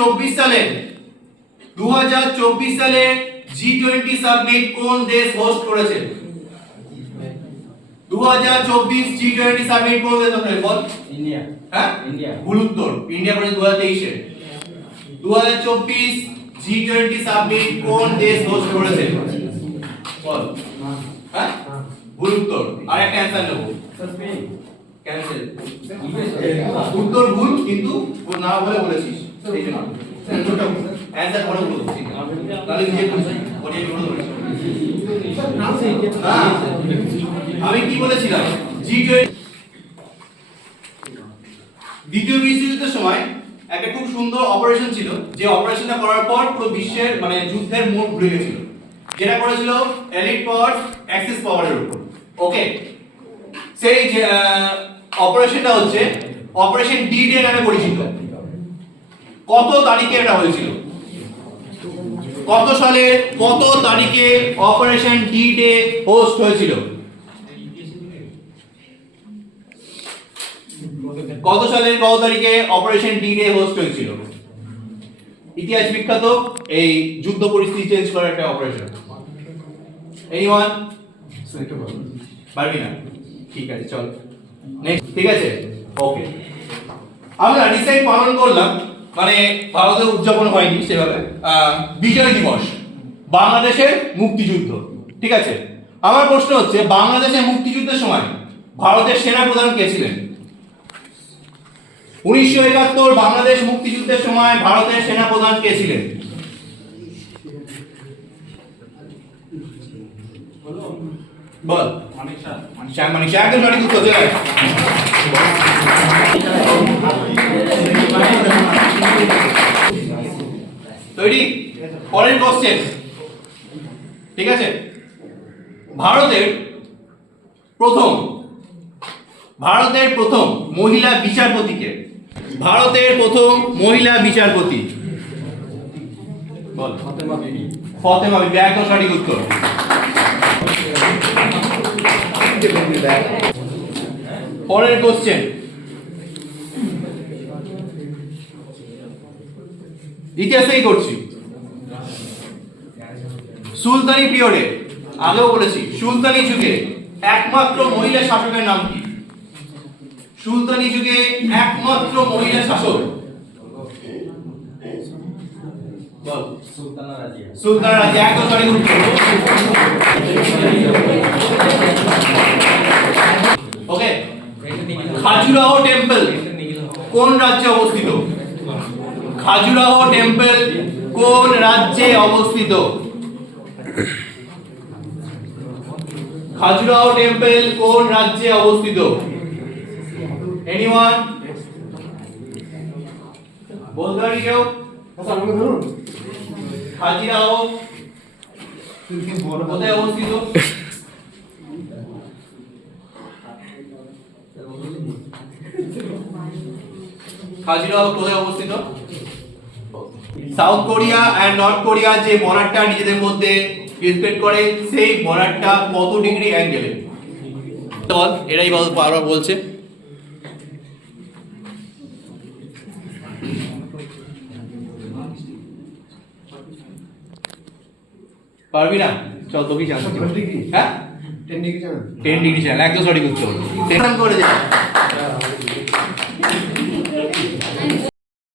চব্বিশ সালে দু সালে জি টোয়েন্টি সাবমিট কোন দেশ হোস্ট করেছে? দু জি টোয়েন্টি সাবমিট কোন দেশ বল। ইন্ডিয়া। হ্যাঁ? ইন্ডিয়া। ভুল উত্তর ইন্ডিয়া করেছে দু হাজার তেইশে। দু হাজার চব্বিশ জি টোয়েন্টি সাবমিট কোন দেশ হোস্ট করেছে? বল। হ্যাঁ? ভুল উত্তর আর একটা অ্যান্সার নেব ক্যান্সেল উত্তর ভুল কিন্তু ও না বলে বলেছিস। সেই জন্য তাহলে নিজে বলছি। হ্যাঁ, আমি কি বলেছিলাম? জি দ্বিতীয় বিশ্বযুদ্ধের সময় একটা খুব সুন্দর অপারেশন ছিল। যে অপারেশনটা করার পর পুরো বিশ্বের মানে যুদ্ধের মোড় ঘুরে গেছিল। যেটা করেছিল এলিট পাওয়ার অ্যাক্সিস পাওয়ারের উপর। ওকে সেই অপারেশনটা হচ্ছে অপারেশন ডি ডে নামে পরিচিত। কত তারিখে এটা হয়েছিল? কত সালে কত তারিখে অপারেশন ডি ডে হোস্ট হয়েছিল? কত সালের কত তারিখে অপারেশন ডি ডে হোস্ট হয়েছিল? ইতিহাস বিখ্যাত, এই যুদ্ধ পরিস্থিতি চেঞ্জ করার একটা অপারেশন এনিওয়ান পারবি না? ঠিক আছে, চল। নেক্সট ঠিক আছে? ওকে আমরা রিসেন্ট পালন করলাম। মানে ভারতে উদযাপন হয়নি সেভাবে। বিজয় দিবস। বাংলাদেশের মুক্তিযুদ্ধ। ঠিক আছে? আমার প্রশ্ন হচ্ছে বাংলাদেশের মুক্তিযুদ্ধের সময় ভারতের সেনা প্রধান কে ছিলেন? উনিশশো একাত্তর বাংলাদেশ মুক্তিযুদ্ধের সময় ভারতের সেনা প্রধান কে ছিলেন? বল। মানে একদম সঠিক উত্তর তৈরি পরের কোশ্চেন ঠিক আছে? ভারতের প্রথম ভারতের প্রথম মহিলা বিচারপতিকে। ভারতের প্রথম মহিলা বিচারপতি। বল। ফতেমা বিবি। একদম সঠিক উত্তর। পরের কোশ্চেন ইতিহাসেই করছি? সুলতানি পিরিয়ডে, আগেও বলেছি, সুলতানি যুগে একমাত্র মহিলা শাসকের নাম কি? সুলতানি যুগে একমাত্র মহিলা শাসক। সুলতানা ওকে খাজুরাহো টেম্পল কোন রাজ্যে অবস্থিত? খাজুরাহো টেম্পল কোন রাজ্যে অবস্থিত? খাজুরাহো টেম্পল কোন রাজ্যে অবস্থিত? এনিওয়ান বলতে কেউ খাজুরাহো কোথায় অবস্থিত? খাজুরাহো কোথায় অবস্থিত? South Korea and North Korea যে বর্ডারটা নিজেদের মধ্যে রেসপেক্ট করে সেই বর্ডারটা কত ডিগ্রি অ্যাঙ্গেলে বল এটাই বারবার বলছে। পারবি না? চল তোকে জানতে হ্যাঁ? টেন ডিগ্রি চ্যানেল একদম সঠিক উত্তর। করে যা